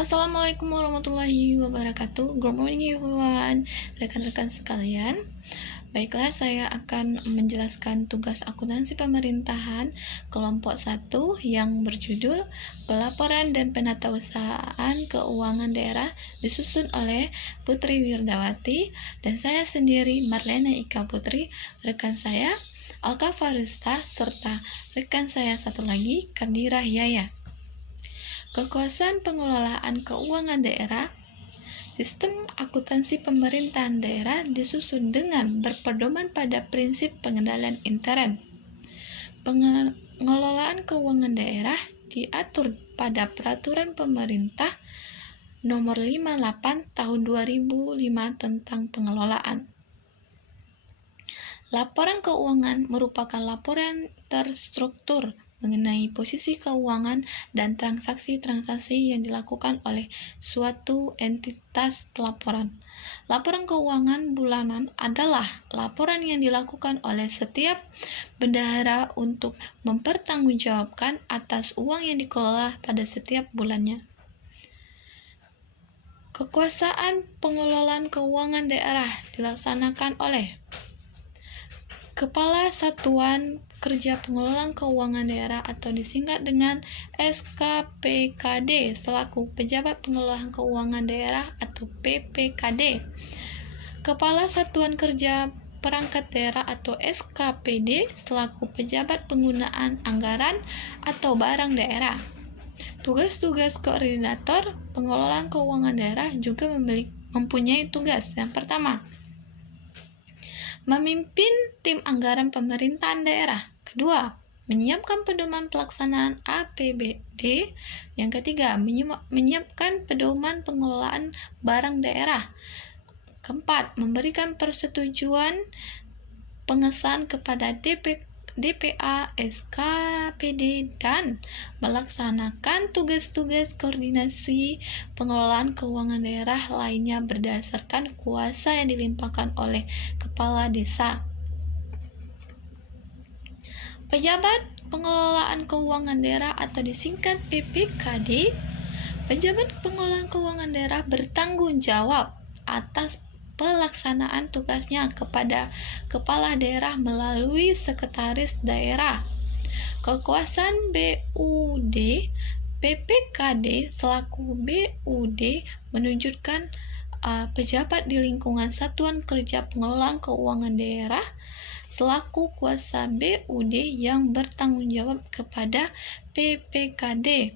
Assalamualaikum warahmatullahi wabarakatuh. Good morning everyone, rekan-rekan sekalian. Baiklah, saya akan menjelaskan tugas akuntansi pemerintahan kelompok 1 yang berjudul Pelaporan dan Penatausahaan Keuangan Daerah, disusun oleh Putri Wirdawati dan saya sendiri, Marlena Ika Putri, rekan saya Alka Farista, serta rekan saya satu lagi, Kandira Yaya. Kekuasaan pengelolaan keuangan daerah. Sistem akuntansi pemerintahan daerah disusun dengan berpedoman pada prinsip pengendalian intern. Pengelolaan keuangan daerah diatur pada Peraturan Pemerintah Nomor 58 Tahun 2005 tentang pengelolaan. Laporan keuangan merupakan laporan terstruktur mengenai posisi keuangan dan transaksi-transaksi yang dilakukan oleh suatu entitas pelaporan. Laporan keuangan bulanan adalah laporan yang dilakukan oleh setiap bendahara untuk mempertanggungjawabkan atas uang yang dikelola pada setiap bulannya. Kekuasaan pengelolaan keuangan daerah dilaksanakan oleh Kepala Satuan Kerja Pengelolaan Keuangan Daerah atau disingkat dengan SKPKD selaku Pejabat Pengelolaan Keuangan Daerah atau PPKD. Kepala Satuan Kerja Perangkat Daerah atau SKPD selaku Pejabat Penggunaan Anggaran atau Barang Daerah. Tugas-tugas koordinator pengelolaan keuangan daerah juga mempunyai tugas. Yang pertama, memimpin tim anggaran pemerintahan daerah. Kedua, menyiapkan pedoman pelaksanaan APBD. Yang ketiga, menyiapkan pedoman pengelolaan barang daerah. Keempat, memberikan persetujuan pengesahan kepada DPA SKPD dan melaksanakan tugas-tugas koordinasi pengelolaan keuangan daerah lainnya berdasarkan kuasa yang dilimpahkan oleh Kepala Desa. Pejabat Pengelolaan Keuangan Daerah atau disingkat PPKD. Pejabat Pengelolaan Keuangan Daerah bertanggung jawab atas pelaksanaan tugasnya kepada Kepala Daerah melalui Sekretaris Daerah. Kekuasaan BUD. PPKD selaku BUD menunjukkan pejabat di lingkungan Satuan Kerja Pengelolaan Keuangan Daerah selaku kuasa BUD yang bertanggung jawab kepada PPKD.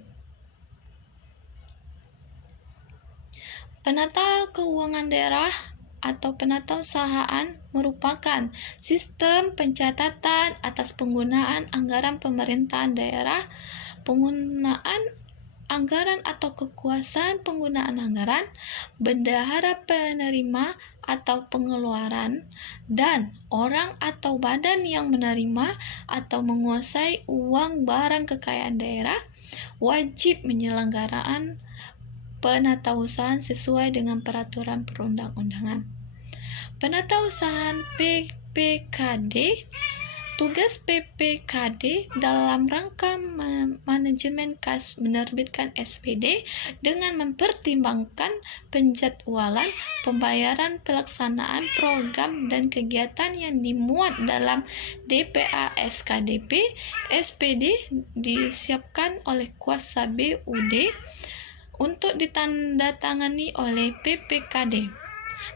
Penata keuangan daerah atau penatausahaan merupakan sistem pencatatan atas penggunaan anggaran pemerintahan daerah, penggunaan anggaran atau kekuasaan penggunaan anggaran, bendahara penerima atau pengeluaran, dan orang atau badan yang menerima atau menguasai uang barang kekayaan daerah wajib menyelenggaraan penatausahaan sesuai dengan peraturan perundang-undangan. Penatausahaan PPKD. Tugas PPKD dalam rangka manajemen kas menerbitkan SPD dengan mempertimbangkan penjadwalan, pembayaran, pelaksanaan program dan kegiatan yang dimuat dalam DPA SKDP. SPD disiapkan oleh kuasa BUD untuk ditandatangani oleh PPKD.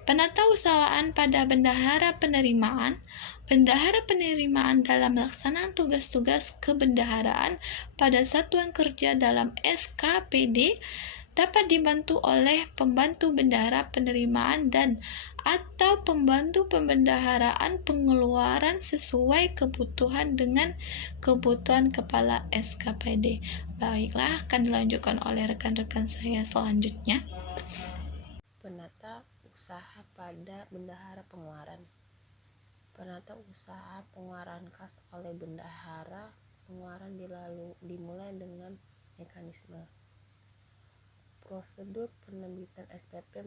Penatausahaan pada bendahara penerimaan. Bendahara penerimaan dalam melaksanakan tugas-tugas kebendaharaan pada satuan kerja dalam SKPD dapat dibantu oleh pembantu bendahara penerimaan dan atau pembantu pembendaharaan pengeluaran sesuai kebutuhan dengan kebutuhan kepala SKPD. Baiklah, akan dilanjutkan oleh rekan-rekan saya selanjutnya. Penata usaha pada bendahara pengeluaran. Penata usaha pengeluaran kas oleh bendahara pengeluaran dimulai dengan mekanisme. Prosedur penerbitan SPP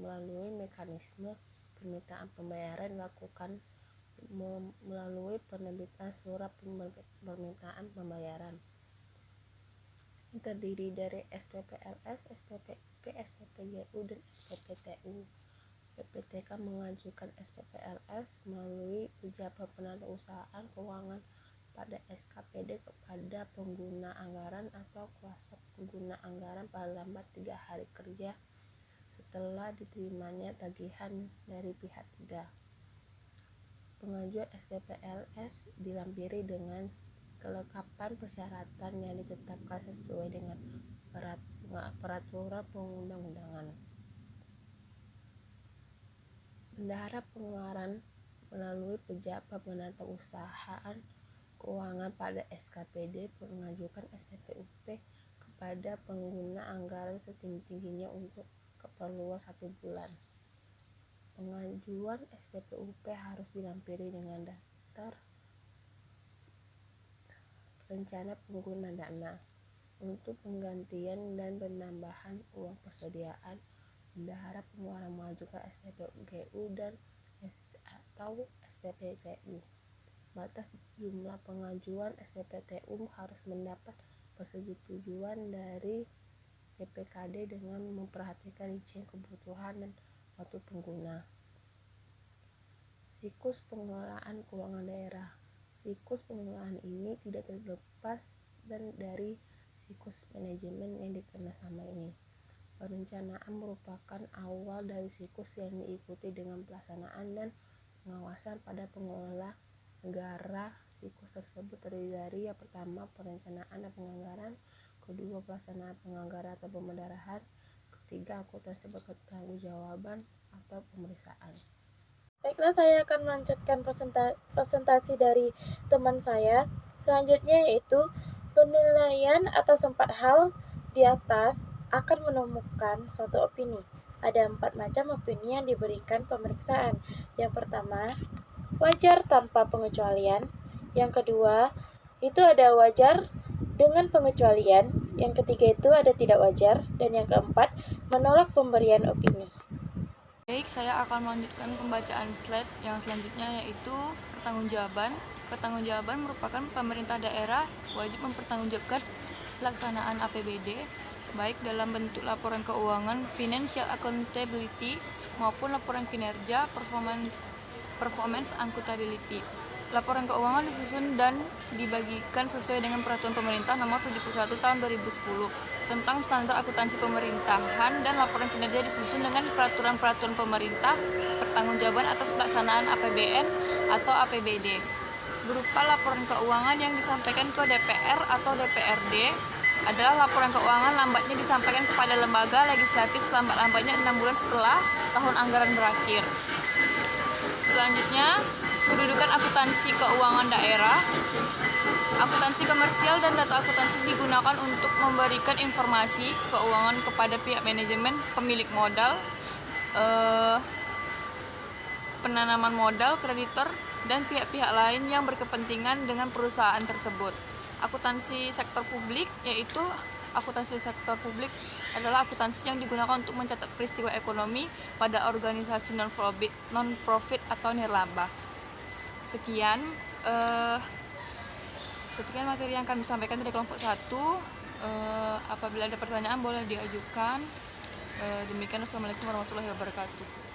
melalui mekanisme permintaan pembayaran dilakukan melalui penerbitan surat permintaan pembayaran. Terdiri dari SPP LS, SPP PPTU dan SPPTU. PPTK mengajukan SPPLS melalui pejabat penatausahaan keuangan pada SKPD kepada pengguna anggaran atau kuasa pengguna anggaran paling lambat 3 hari kerja setelah diterimanya tagihan dari pihak ketiga. Pengajuan SPPLS dilampiri dengan kelengkapan persyaratan yang ditetapkan sesuai dengan peraturan perundang-undangan. Bendahara pengeluaran melalui pejabat penatausahaan keuangan pada SKPD mengajukan SPPUP kepada pengguna anggaran setinggi-tingginya untuk keperluan 1 bulan. Pengajuan SPPUP harus dilampiri dengan daftar rencana pengguna dana. Untuk penggantian dan penambahan uang persediaan, bendahara pengeluaran mengajukan SPPGU dan atau SPPTU. Batas jumlah pengajuan SPPTU harus mendapat persetujuan dari BPKD dengan memperhatikan rincian kebutuhan dan waktu pengguna. Siklus pengelolaan keuangan daerah. Siklus pengelolaan ini tidak terlepas dari siklus manajemen yang dikenal sama ini. Perencanaan merupakan awal dari siklus yang diikuti dengan pelaksanaan dan pengawasan pada pengelola negara. Siklus tersebut terdiri dari yang pertama perencanaan dan penganggaran, kedua pelaksanaan penganggaran atau pemeliharaan, ketiga akuntansi berketanggungjawaban atau pemeriksaan. Baiklah, saya akan melanjutkan presentasi dari teman saya. Selanjutnya yaitu penilaian atas 4 hal di atas akan menemukan suatu opini. Ada 4 macam opini yang diberikan pemeriksaan. Yang pertama, wajar tanpa pengecualian. Yang kedua, itu ada wajar dengan pengecualian. Yang ketiga itu ada tidak wajar. Dan yang keempat, menolak pemberian opini. Baik, saya akan melanjutkan pembacaan slide yang selanjutnya, yaitu pertanggungjawaban. Pertanggungjawaban merupakan pemerintah daerah wajib mempertanggungjawabkan pelaksanaan APBD, baik dalam bentuk laporan keuangan financial accountability maupun laporan kinerja performance accountability. Laporan keuangan disusun dan dibagikan sesuai dengan peraturan pemerintah nomor 71 tahun 2010 tentang standar akuntansi pemerintahan, dan laporan kinerja disusun dengan peraturan-peraturan pemerintah pertanggungjawaban atas pelaksanaan APBN atau APBD berupa laporan keuangan yang disampaikan ke DPR atau DPRD adalah laporan keuangan lambatnya disampaikan kepada lembaga legislatif selambat-lambatnya 6 bulan setelah tahun anggaran berakhir. Selanjutnya, kedudukan akuntansi keuangan daerah. Akuntansi komersial dan data akuntansi digunakan untuk memberikan informasi keuangan kepada pihak manajemen, pemilik modal, penanaman modal, kreditor, dan pihak-pihak lain yang berkepentingan dengan perusahaan tersebut. Akuntansi sektor publik, yaitu akuntansi sektor publik adalah akuntansi yang digunakan untuk mencatat peristiwa ekonomi pada organisasi non-profit atau nirlaba. Sekian materi yang kami sampaikan dari kelompok 1. Apabila ada pertanyaan boleh diajukan. Demikian, wassalamualaikum warahmatullahi wabarakatuh.